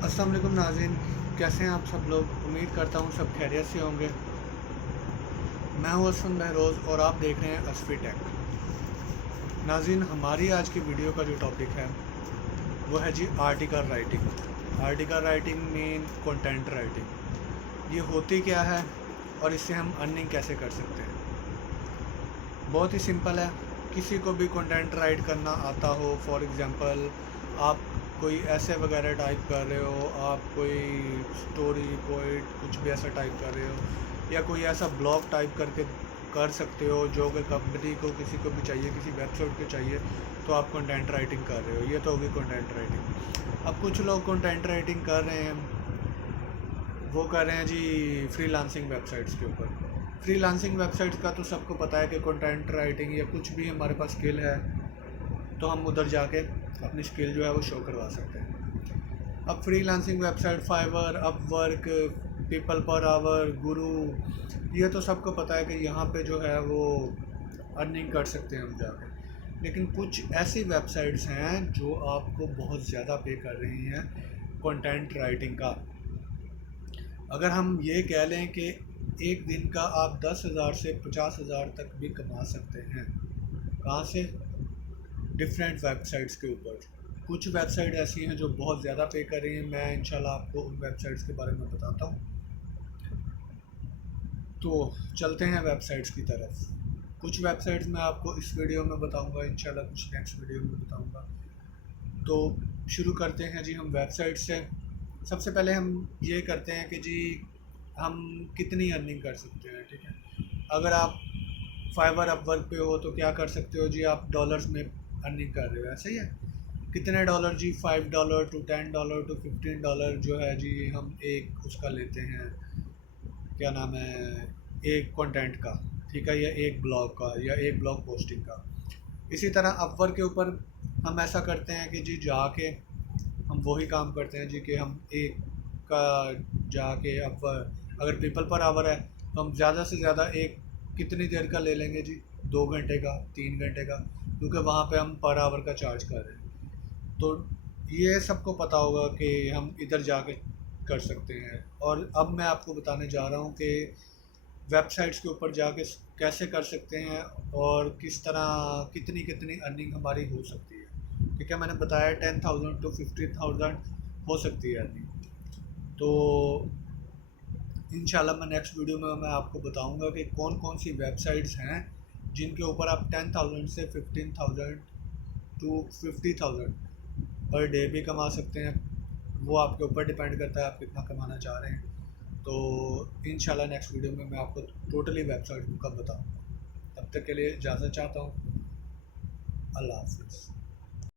अस्सलाम वालेकुम नाज़रीन, कैसे हैं आप सब लोग। उम्मीद करता हूँ सब खैरियत से होंगे। मैं हूँ असफन बहरोज़ और आप देख रहे हैं असफी टेक। नाज़रीन, हमारी आज की वीडियो का जो टॉपिक है वो है जी article writing. Article writing mean content writing. ये होती क्या है और इससे हम अर्निंग कैसे कर सकते हैं। बहुत ही सिंपल है। किसी को भी कंटेंट राइट करना आता हो, फॉर एग्ज़ाम्पल आप कोई ऐसे वगैरह टाइप कर रहे हो, आप कोई स्टोरी पोइट कुछ भी ऐसा टाइप कर रहे हो, या कोई ऐसा ब्लॉग टाइप करके कर सकते हो जो कि कंपनी को किसी को भी चाहिए, किसी वेबसाइट को चाहिए, तो आप कंटेंट राइटिंग कर रहे हो। ये तो होगी कंटेंट राइटिंग। अब कुछ लोग कंटेंट राइटिंग कर रहे हैं, वो कर रहे हैं जी फ्रीलांसिंग वेबसाइट्स के ऊपर। फ्रीलांसिंग वेबसाइट्स का तो सबको पता है कि कंटेंट राइटिंग या कुछ भी हमारे पास स्किल है तो हम उधर जाके अपनी स्किल जो है वो शो करवा सकते हैं। अब freelancing website Fiverr, Upwork, people per hour, Guru, ये तो सबको पता है कि यहाँ पे जो है वो अर्निंग कर सकते हैं हम जाके। लेकिन कुछ ऐसी वेबसाइट्स हैं जो आपको बहुत ज़्यादा पे कर रही हैं कंटेंट राइटिंग का। अगर हम ये कह लें कि एक दिन का आप 10,000 से 50,000 तक भी कमा सकते हैं। कहाँ से? डिफरेंट वेबसाइट्स के ऊपर। कुछ वेबसाइट ऐसी हैं जो बहुत ज़्यादा पे कर रही हैं। मैं इंशाल्लाह आपको उन वेबसाइट्स के बारे में बताता हूँ। तो चलते हैं वेबसाइट्स की तरफ। कुछ वेबसाइट्स मैं आपको इस वीडियो में बताऊँगा, इंशाल्लाह कुछ नेक्स्ट वीडियो में बताऊँगा। तो शुरू करते हैं जी हम वेबसाइट से। सबसे पहले हम ये करते हैं कि जी हम कितनी अर्निंग कर सकते हैं। ठीक है, अगर आप फाइवर अपवर्क पे हो तो क्या कर सकते हो जी, आप डॉलर्स में अर्निंग कर रहे हो, ऐसे ही है। कितने डॉलर जी? $5 टू $10 टू $15 जो है जी, हम एक उसका लेते हैं, क्या नाम है, एक कंटेंट का। ठीक है, या एक ब्लॉग का, या एक ब्लॉग पोस्टिंग का। इसी तरह अपवर्क के ऊपर हम ऐसा करते हैं कि जी जाके हम वही काम करते हैं जी कि हम एक का जाके अपवर्क, अगर पीपल पर आवर है तो हम ज़्यादा से ज़्यादा एक कितनी देर का ले लेंगे जी? 2 घंटे का, 3 घंटे का, क्योंकि वहाँ पे हम पर आवर का चार्ज कर रहे हैं। तो ये सबको पता होगा कि हम इधर जाके कर सकते हैं। और अब मैं आपको बताने जा रहा हूँ कि वेबसाइट्स के ऊपर जाके कैसे कर सकते हैं और किस तरह कितनी कितनी अर्निंग हमारी हो सकती है। ठीक है, मैंने बताया 10,000 टू 15,000 हो सकती है अर्निंग। तो इंशाल्लाह मैं नेक्स्ट वीडियो में मैं आपको बताऊंगा कि कौन कौन सी वेबसाइट्स हैं जिनके ऊपर आप 10,000 से 15,000 टू 50,000 पर डे भी कमा सकते हैं। वो आपके ऊपर डिपेंड करता है आप कितना कमाना चाह रहे हैं। तो इंशाल्लाह नेक्स्ट वीडियो में मैं आपको टोटली वेबसाइट का बताऊंगा। तब तक के लिए इजाज़त चाहता हूँ। अल्लाह हाफ़िज़।